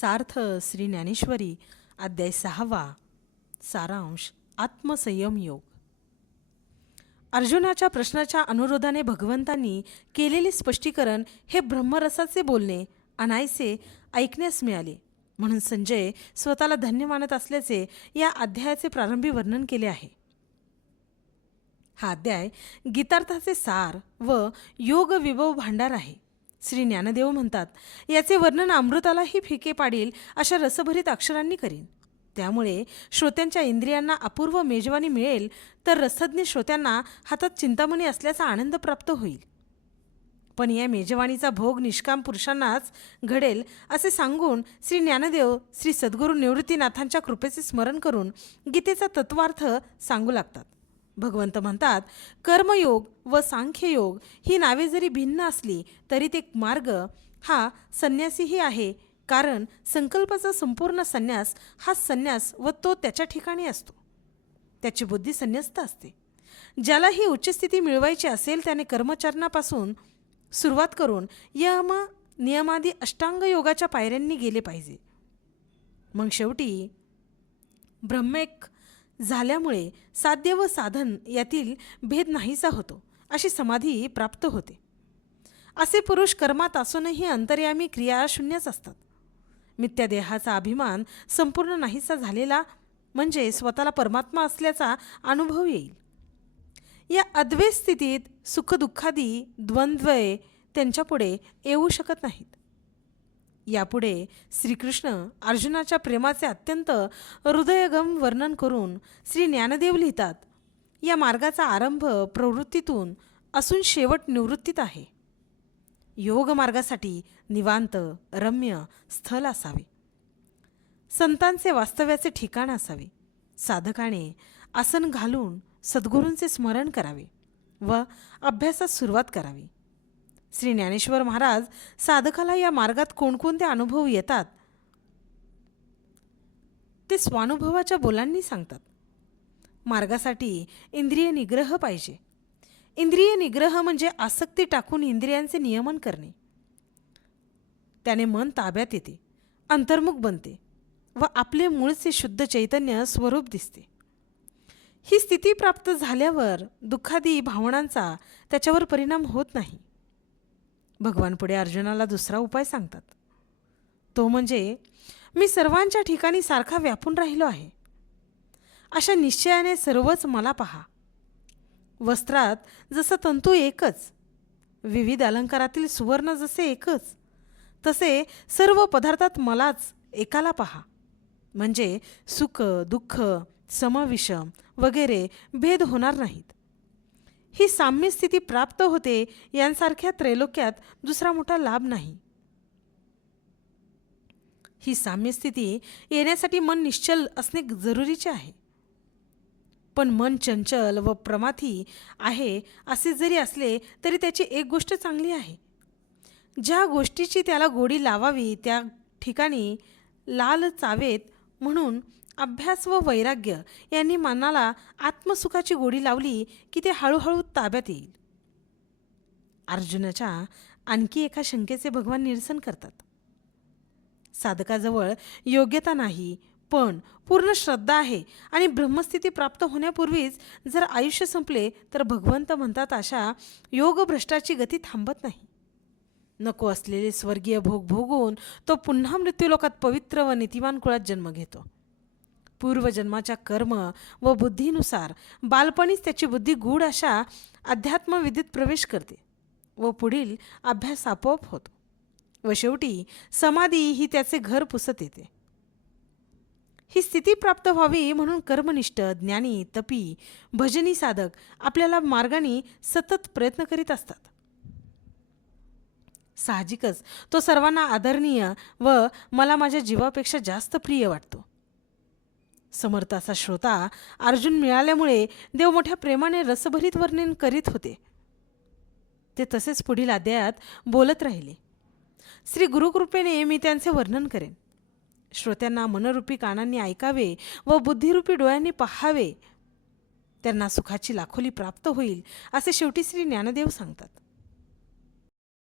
सार्थ श्री ज्ञानेश्वरी अध्याय 6 सारांश आत्मसंयम योग. अर्जुनाच्या प्रश्नाच्या अनुरोधाने भगवंतांनी केलेले स्पष्टीकरण हे ब्रह्मरसाचे बोलणे अनायसे ऐकण्यास मिळाले, म्हणून संजय स्वतःला धन्य मानत असल्याचे या अध्यायाचे प्रारंभी वर्णन केले आहे. हा अध्याय गीतार्थाचे सार व योग विभव भांडार आहे. श्री ज्ञानदेव म्हणतात, याचे वर्णन अमृतालाही फिके पाडील अशा रसभरीत अक्षरांनी करीन. त्यामुळे श्रोत्यांच्या इंद्रियांना अपूर्व मेजवानी मिळेल, तर रसज्ञ श्रोत्यांना हातात चिंतामणी असल्याचा आनंद प्राप्त होईल. पण या मेजवानीचा भोग निष्काम पुरुषांनाच घडेल असे सांगून श्री ज्ञानदेव श्री सद्गुरू निवृत्तीनाथांच्या कृपेचे स्मरण करून गीतेचा तत्वार्थ सांगू लागतात. भगवंत म्हणतात, कर्मयोग व सांख्ययोग ही नावे जरी भिन्न असली तरी ते मार्ग हा संन्यासीही आहे, कारण संकल्पाचा संपूर्ण संन्यास हा संन्यास व तो त्याच्या ठिकाणी असतो. त्याची बुद्धी संन्यस्त असते. ज्याला ही उच्चस्थिती मिळवायची असेल त्याने कर्मचरणापासून सुरुवात करून यम नियमादी अष्टांग योगाच्या पायऱ्यांनी गेले पाहिजे. मग शेवटी ब्रह्मेक झाल्यामुळे साध्य व साधन यातील भेद नाहीसा होतो, अशी समाधी प्राप्त होते. असे पुरुष कर्मात असूनही अंतर्यामी क्रिया शून्यच असतात. मिथ्यादेहाचा अभिमान संपूर्ण नाहीसा झालेला म्हणजे स्वतःला परमात्मा असल्याचा अनुभव येईल. या अद्वैत स्थितीत सुखदुःखादी द्वंद्वय त्यांच्यापुढे येऊ शकत नाहीत. यापुढे श्रीकृष्ण अर्जुनाच्या प्रेमाचे अत्यंत हृदयगम वर्णन करून श्री ज्ञानदेव लिहितात, या मार्गाचा आरंभ प्रवृत्तीतून असून शेवट निवृत्तीत आहे. योग मार्गासाठी निवांत रम्य स्थल असावे. संतांचे वास्तव्याचे ठिकाण असावे. साधकाने आसन घालून सद्गुरूंचे स्मरण करावे व अभ्यासास सुरुवात करावी. श्री ज्ञानेश्वर महाराज साधकाला या मार्गात कोणकोणते अनुभव येतात ते स्वानुभवाच्या बोलांनी सांगतात. मार्गासाठी इंद्रिय निग्रह पाहिजे. इंद्रिय निग्रह म्हणजे आसक्ती टाकून इंद्रियांचे नियमन करणे. त्याने मन ताब्यात येते, अंतर्मुख बनते व आपले मूळचे शुद्ध चैतन्य स्वरूप दिसते. ही स्थिती प्राप्त झाल्यावर दुःखादी भावनांचा त्याच्यावर परिणाम होत नाही. भगवान पुढे अर्जुनाला दुसरा उपाय सांगतात. तो म्हणजे, मी सर्वांच्या ठिकाणी सारखा व्यापून राहिलो आहे. अशा निश्चयाने सर्वच मला पहा. वस्त्रात जसं तंतू एकच, विविध अलंकारातील सुवर्ण जसे एकच, तसे सर्व पदार्थात मलाच एकाला पहा. म्हणजे सुख दुःख समविषम वगैरे भेद होणार नाहीत. ही साम्य स्थिती प्राप्त होते, यांसारख्या त्रैलोक्यात दुसरा मोठा लाभ नाही. ही साम्य स्थिती येण्यासाठी मन निश्चल असणे जरुरीचे आहे. पण मन चंचल व प्रमाथी आहे असे जरी असले तरी त्याची एक गोष्ट चांगली आहे. ज्या गोष्टीची त्याला गोडी लावावी त्या ठिकाणी लाल चावेत, म्हणून अभ्यास व वैराग्य यांनी मनाला आत्मसुखाची गोडी लावली की ते हळूहळू ताब्यात येईल. अर्जुनाच्या आणखी एका शंकेचे भगवान निरसन करतात. साधकाजवळ योग्यता नाही, पण पूर्ण श्रद्धा आहे आणि ब्रह्मस्थिती प्राप्त होण्यापूर्वीच जर आयुष्य संपले तर भगवंत म्हणतात, अशा योगभ्रष्टाची गती थांबत नाही. नको असलेले स्वर्गीय भोग भोगून तो पुन्हा मृत्यूलोकात पवित्र व नीतिवान कुळात जन्म घेतो. पूर्वजन्माच्या कर्म व बुद्धीनुसार बालपणीच त्याची बुद्धी गूढ अशा अध्यात्मविधीत प्रवेश करते व पुढील अभ्यास आपोआप होतो व शेवटी समाधी ही त्याचे घर पुसत येते. ही स्थिती प्राप्त व्हावी म्हणून कर्मनिष्ठ ज्ञानी तपी भजनी साधक आपल्याला मार्गाने सतत प्रयत्न करीत असतात. साहजिकच तो सर्वांना आदरणीय व मला माझ्या जीवापेक्षा जास्त प्रिय वाटतो. समर्थाचा श्रोता अर्जुन मिळाल्यामुळे देव मोठ्या प्रेमाने रसभरीत वर्णन करीत होते. ते तसेच पुढील अध्यायात बोलत राहिले. श्री गुरुकृपेने मी त्यांचे वर्णन करेन. श्रोत्यांना मनरूपी कानांनी ऐकावे व बुद्धिरूपी डोळ्यांनी पाहावे, त्यांना सुखाची लाखोली प्राप्त होईल असे शेवटी श्री ज्ञानदेव सांगतात.